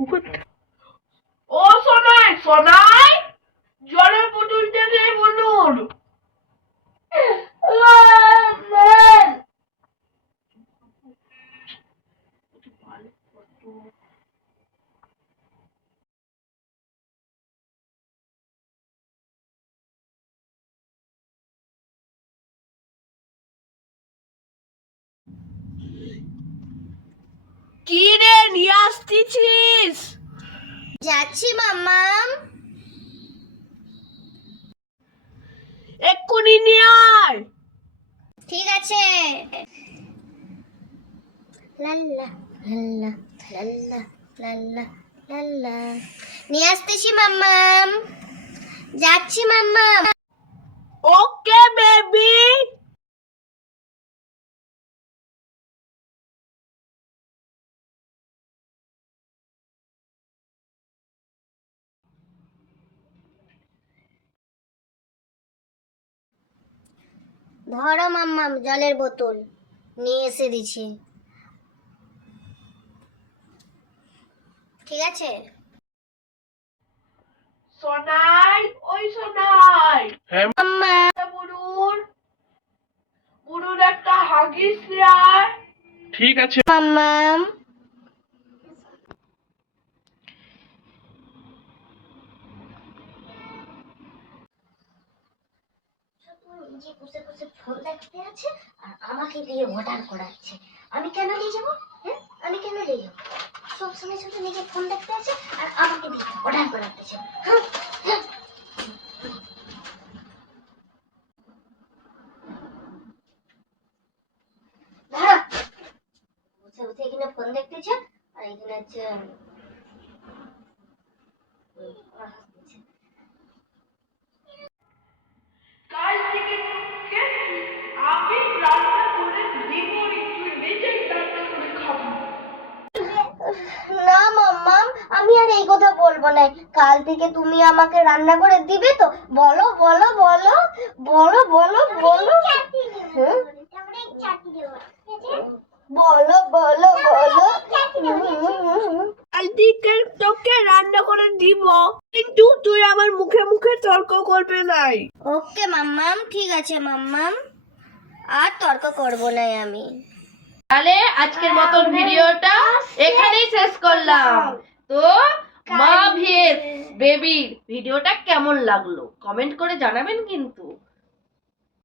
ও সোনাই সোনাই, জলের বোতলটা দে বলুন। কি রে নিয়ে আসতেছিস? যাচ্ছি মাম্মাম। এক্ষুনি নিয়ে আয়। ঠিক আছে। লাল্লা লাল্লা লাল্লা লাল্লা লাল্লা, নিয়ে আসতেছি মাম্মাম। যাচ্ছি মাম্মাম। Okay baby. ধরো মাম্মাম জলের বোতল, নিয়ে এসে দিছি। ঠিক আছে। সোনাই, ওই সোনাই, মাম্মা। বুড়ুর বুড়ুর একটা হাগিস দেয়। ঠিক আছে মাম্মাম। নিজে বসে বসে ফোন দেখতে আছে আর আমাকে দিয়ে অর্ডার করাচ্ছে। আমি কেন নিয়ে যাবো? হ্যাঁ, আমি কেন নিয়ে যাবো? সব সময় শুধু নিজে ফোন দেখতে আছে আর আমাকে দিয়ে অর্ডার করাচ্ছে। হ্যাঁ, হ্যাঁ। ধরো, বসে বসে এখানে ফোন দেখতেছে আর এখানে হচ্ছে কাল থেকে তোকে আমি রান্না করে দিব, তুই নিজেই রান্না করে খাবি। না মাম্মাম, আমি আর এই কথা বলবো না। কাল থেকে তুমি আমাকে রান্না করে দিবে তো? বলো বলো বলো বলো বলো বলো। হ্যাঁ? বলো বলো বলো। কাল থেকে তোকে রান্না করে দিব, কিন্তু তুই আমার মুখে মুখে তর্ক করবে নাই। ওকে মাম্মাম, ঠিক আছে মাম্মাম, আর তর্ক করবো না আমি। তাহলে আজকের মতন ভিডিওটা এখানেই শেষ করলাম। তো মা ভিএস বেবির ভিডিওটা কেমন লাগলো কমেন্ট করে জানাবেন কিন্তু।